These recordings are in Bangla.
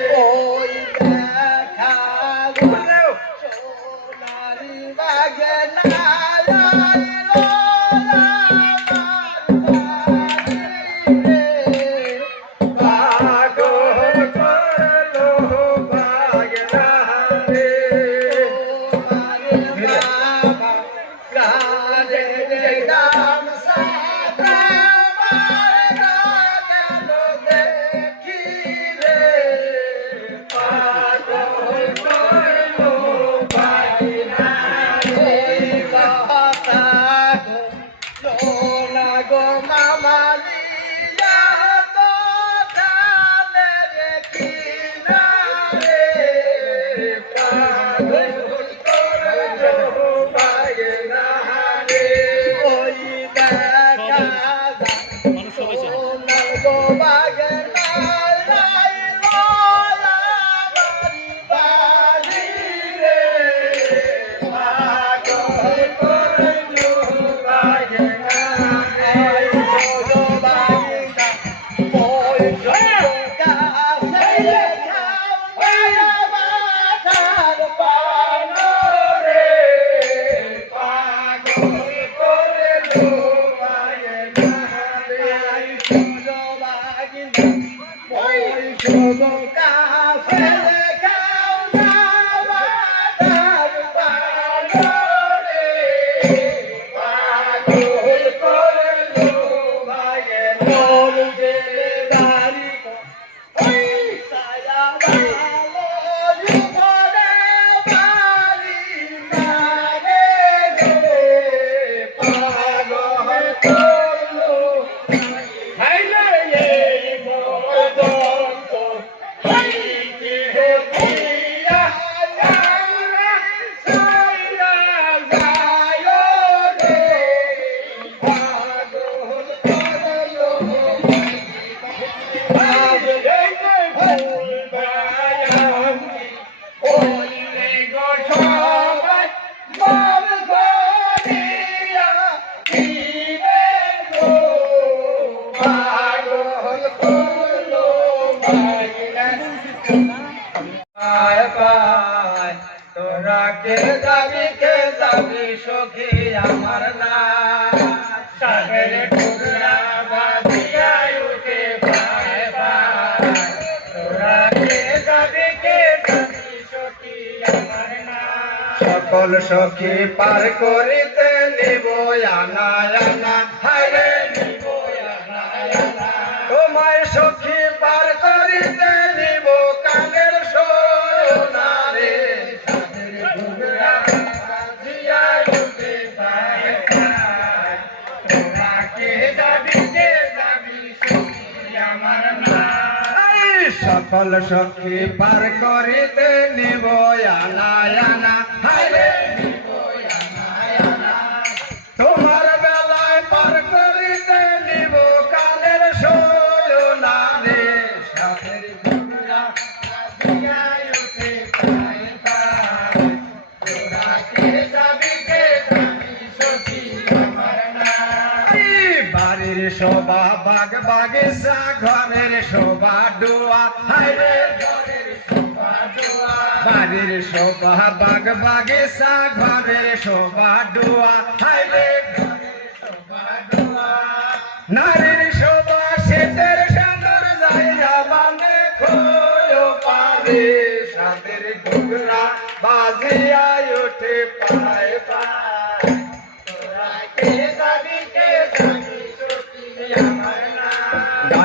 ওই দেখা গো সোনারি বাগে না আইলো আমার বাড়ি রে পাগল করলো বাগনা রে বাবা গানে রে গাম সাথে go mama liya to dane re kinare pagol korlo bagna re oi dekha মানুষ সবাই চেনে go bagna lailo bari bari re pagol korlo bagna তোরা কে যাবি সখী আমার না সাগর টুকরা বাজিয়া উঠে পায় পায় তোরা কে যাবি সখী আমার না সকল সখী পার করিতে নিব আনা আনা হায়রে নিব আনা আনা তোমায় সখী পার করিতে নিব কানের সোনা রে সকল সখী পার করিতে নিব আনা আনা হায়রে নিব আনা আনা তোমার বেলায় পার করিতে নিব কানের সোনা রে সাথের ঘুরা দিয়া উঠে পায় পায় তোরা কে যাবি সখী আমার না বাড়ির শোভা বাগ বাগিচা ঘরের শোভা ডোয়া হায়রে ঘরের শোভা ডোয়া বাড়ির শোভা বাগ বাগিচা ঘরের শোভা ডোয়া হায়রে ঘরের শোভা ডোয়া নারীর শোভা সেতের সান্দর যাইয়া বানে খোলো পারে সাথের ঘুগরা বাজিয়া ওঠে পায় পায় তোরা কে যাবি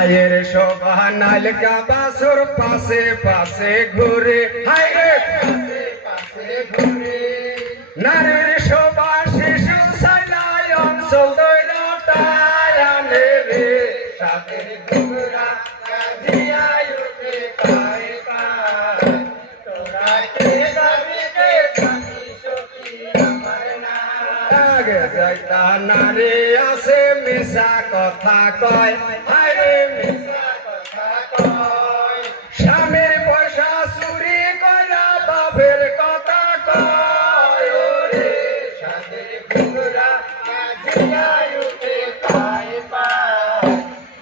গায়ের শোভা নালকা বাসুর পাশে পাশে ঘুরে হায়রে পাশে পাশে ঘুরে নারীর শোভা শিশু সাইলাই অঞ্চল দৈরতায়ানে রে সাথের ঘুরা কাজিয়া উঠে পায় পায় তোরা কে যাবি সখী আমার না আগে যাইতা নারী আছে মিশা কথা কয় হায়রে মিশা কথা কয় স্বামীর পয়সা চুরি কইরা বাপের কথা কয় রে সাথের ঘুরা কাজিয়া উঠে পায় পায়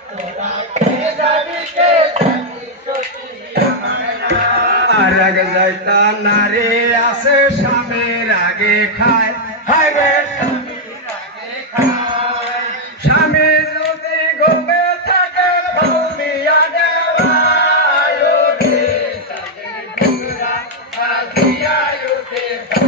তোরা কে যাবি সখী আমার না আর এক যাইতা নারী আছে স্বামীর আগে খায় হায় রে স্বামী যদি ঘুমে থাকে ভৌমিয়া দেওয়ায় ওঠে, স্বামী ঘুমরা হাসিয়ায় ওঠে।